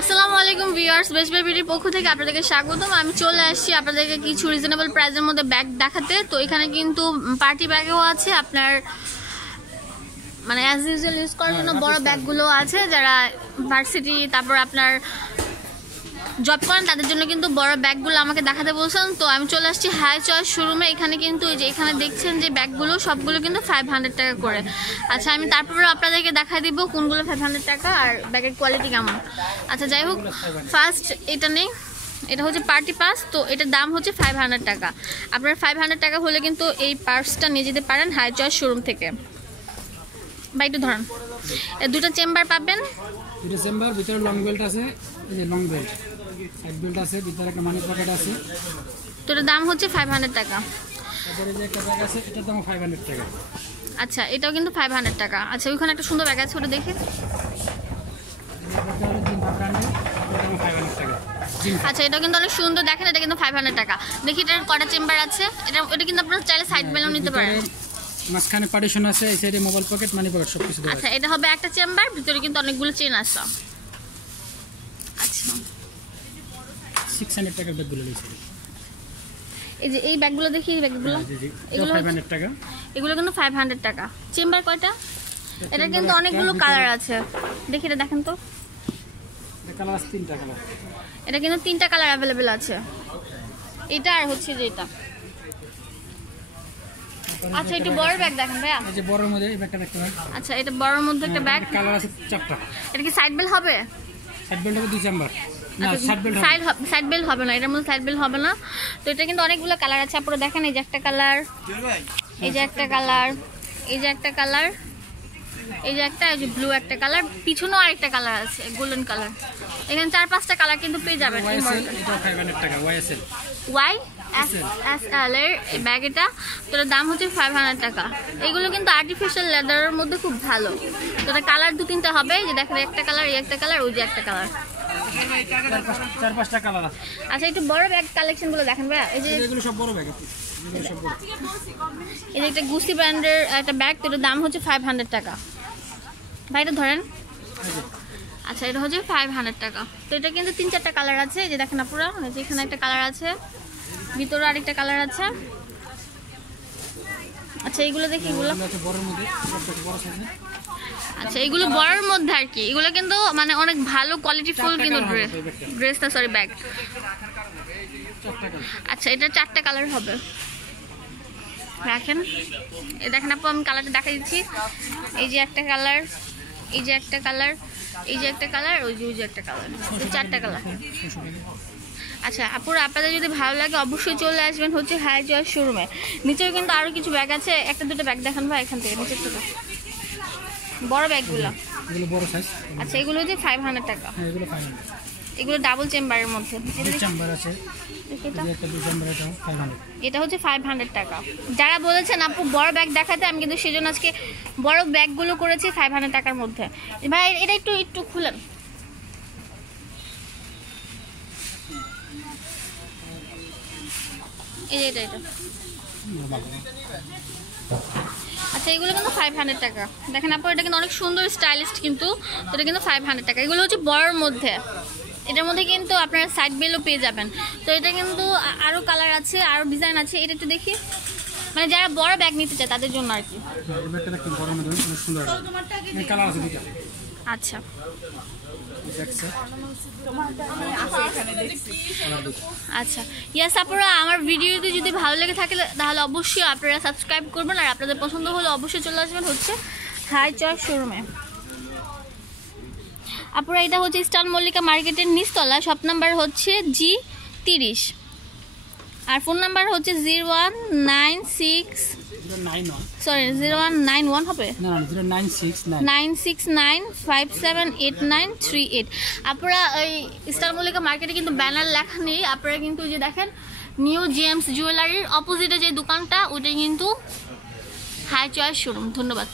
আসসালামু আলাইকুম viewers best বিউটির পক্ষ থেকে আপনাদেরকে স্বাগতম। আমি চলে আসছি আপনাদেরকে কিছু রিজনেবল প্রাইসের মধ্যে ব্যাগ দেখাতে। তো এখানে কিন্তু পার্টি ব্যাগও আছে। আপনার মানে অ্যাজ ইউজুয়াল ইউজ করার জন্য বড় ব্যাগগুলো আছে যারা ভার্সিটি তারপর আপনার জব করেন, তাদের জন্য কিন্তু বড় ব্যাগগুলো আমাকে দেখাতে বলছেন। তো আমি চলে আসছি হাই চয়েস শোরুমে এখানে কিন্তু এই যে, এখানে দেখছেন যে ব্যাগগুলো, সবগুলো কিন্তু ফাইভ হান্ড্রেড টাকা করে। আচ্ছা আমি তারপরে আপনাদেরকে দেখা দিব কোনগুলো ফাইভ হান্ড্রেড টাকা আর ব্যাগের কোয়ালিটি কেমন। আচ্ছা যাই হোক ফার্স্ট এটা নেই। এটা হচ্ছে পার্টি পাস তো এটার দাম হচ্ছে ফাইভ হান্ড্রেড টাকা। আপনার ফাইভ হান্ড্রেড টাকা হলে কিন্তু এই পার্সটা নিয়ে যেতে পারেন হাই চয়েস শোরুম থেকে। বা একটু ধরেন। দুটো চেম্বার পাবেন। দুটো চেম্বার ভিতরে লং বেল্ট আছে এই যে লং বেল্ট সাইড বেল্ট আছে ভিতরে একটা মানি পকেট আছে। তো এটার দাম হচ্ছে ফাইভ হান্ড্রেড টাকা। তারপরে যে একটা ব্যাগ আছে এটার দাম ফাইভ হান্ড্রেড টাকা। আচ্ছা এটাও কিন্তু ফাইভ হান্ড্রেড টাকা। আচ্ছা ওইখানে একটা সুন্দর ব্যাগ আছে ওটা দেখে। এটা আচ্ছা এটা কিন্তু অনেক সুন্দর দেখেন এটা কিন্তু ফাইভ হান্ড্রেড টাকা। দেখি এটার কটা চেম্বার আছে? এটা এটা কিন্তু আপনারা চাইলে সাইড বেলও নিতে পারেন। মাঝখানে পার্টিশন আছে এই সাইডে মোবাইল পকেট মানি পকেট সব কিছু আচ্ছা এটা হবে একটা চেম্বার ভিতরে কিন্তু অনেকগুলো চেন আছে। আচ্ছা। সিক্স হান্ড্রেড টাকার ব্যাগগুলো রয়েছে। এই যে এই ব্যাগগুলো দেখি এই ব্যাগগুলো। এগুলো ফাইভ হান্ড্রেড টাকা। এগুলো কিন্তু ফাইভ হান্ড্রেড টাকা। চেম্বার কয়টা? এটা কিন্তু অনেকগুলো কালার আছে। দেখি এটা দেখেন তো। এটা কালার আছে তিনটা কালার এটা কিন্তু তিনটা কালার অ্যাভেলেবেল আছে। এটা আর হচ্ছে যে এটা। আচ্ছা একটু বড় ব্যাগ দেখেন ভাইয়া। এই যে বড়ের মধ্যে এই ব্যাগটা দেখতে পারেন। আচ্ছা এটা বড়র মধ্যে একটা ব্যাগ কালার আছে চারটা। এটা কি সাইড বেল হবে? সাইড বেল্ট হবে দুই চেম্বার না সাইড বেল হবে। না এটার মধ্যে সাইড বেল হবে না। তো এটা কিন্তু অনেকগুলো কালার আছে আপনারা দেখেন এই যে একটা কালার এই যে একটা কালার এই যে একটা কালার এই যে একটা এই যে ব্লু একটা কালার পিছনেও আরেকটা কালার আছে গোল্ডেন কালার এখানে চার পাঁচটা কালার কিন্তু পেয়ে যাবেন ওয়াই এর এই ব্যাগ এটা তো দাম হচ্ছে ফাইভ হান্ড্রেড টাকা। এগুলো কিন্তু আর্টিফিশিয়াল লেদারের মধ্যে খুব ভালো। তো এটা কালার দু তিনটা হবে যে দেখেন একটা কালার এই একটা কালার ওই যে একটা কালার আচ্ছা একটু বড় ব্যাগ কালেকশনগুলো দেখেন ভাইয়া এই যে এগুলো সব বড় ব্যাগ এই যে একটা গুসি ব্র্যান্ডের একটা ব্যাগ তো এটার দাম হচ্ছে ফাইভ হান্ড্রেড টাকা। ভাই এটা ধরেন। আচ্ছা এটা হচ্ছে ফাইভ হান্ড্রেড টাকা। তো এটা কিন্তু তিন চারটা কালার আছে যে দেখেন এই যে এখানে একটা কালার আছে। ভিতরে আরেকটা কালার আছে। আচ্ছা এইগুলো দেখি এগুলো। আচ্ছা এগুলো বড়ের মধ্যে আর কি। এগুলো কিন্তু মানে অনেক ভালো কোয়ালিটি ফুল কিন্তু ড্রেস ড্রেস ড্রেসটা সরি ব্যাগ আচ্ছা এটা চারটা কালার হবে। রাখেন। এই দেখেন আপু আমি কালারটা দেখা দিচ্ছি। এই যে একটা কালার এই যে একটা কালার এই যে একটা কালার ওই যে ওই যে একটা কালার। চারটা কালার। আচ্ছা আপুরা আপনাদের যদি ভালো লাগে অবশ্যই চলে আসবেন হচ্ছে হাই জয় শোরুমে। নিচেও কিন্তু আরও কিছু ব্যাগ আছে। একটা দুটো ব্যাগ দেখান ভাই এখান থেকে নিচের থেকে। বড় ব্যাগগুলো আচ্ছা এগুলো হচ্ছে ফাইভ হান্ড্রেড টাকা। হ্যাঁ এগুলো ডাবল চেম্বারের মধ্যে। চেম্বার আছে। এটা? হচ্ছে ফাইভ হান্ড্রেড টাকা। যারা বলেছেন আপু বড় ব্যাগ দেখাতে আমি কিন্তু সেজন্য আজকে বড় ব্যাগগুলো করেছি ফাইভ হান্ড্রেড টাকার মধ্যে। ভাই এটা একটু একটু খুলেন। আচ্ছা এগুলো কিন্তু ফাইভ হান্ড্রেড টাকা। দেখেন আপু, এটা কিন্তু অনেক সুন্দর স্টাইলিস্ট কিন্তু, এটা কিন্তু ফাইভ হান্ড্রেড টাকা। এগুলো হচ্ছে বড়র মধ্যে। এটার মধ্যে কিন্তু আপনারা সাইড বেলও পেয়ে যাবেন। তো এটা কিন্তু আ- আরও কালার আছে, আরও ডিজাইন আছে। এটা একটু দেখি। মানে যারা বড় ব্যাগ নিতে চায়, তাদের জন্য আর কি। আচ্ছা। আচ্ছা। ইয়াস আপনারা আমার ভিডিওতে যদি ভালো লেগে থাকে, তাহলে অবশ্যই আপনারা সাবস্ক্রাইব করবেন, আর আপনাদের পছন্দ হলে অবশ্যই চলে আসবেন হচ্ছে হাই চয়েস শোরুমে আপনারা এটা হচ্ছে স্টান মল্লিকা মার্কেটের নিচতলা শপ নাম্বার হচ্ছে জি তিরিশ। আর ফোন নাম্বার হচ্ছে zero one nine six nine one sorry zero one nine one হবে? Six nine six nine five seven eight nine three eight আপনারা ওই ইস্টার মল্লিকা মার্কেটে কিন্তু ব্যানার লেখা নেই। আপনারা কিন্তু যে দেখেন নিউ জেমস জুয়েলারির অপোজিটে যে দোকানটা ওটাই কিন্তু হাই চয়েস শোরুম ধন্যবাদ।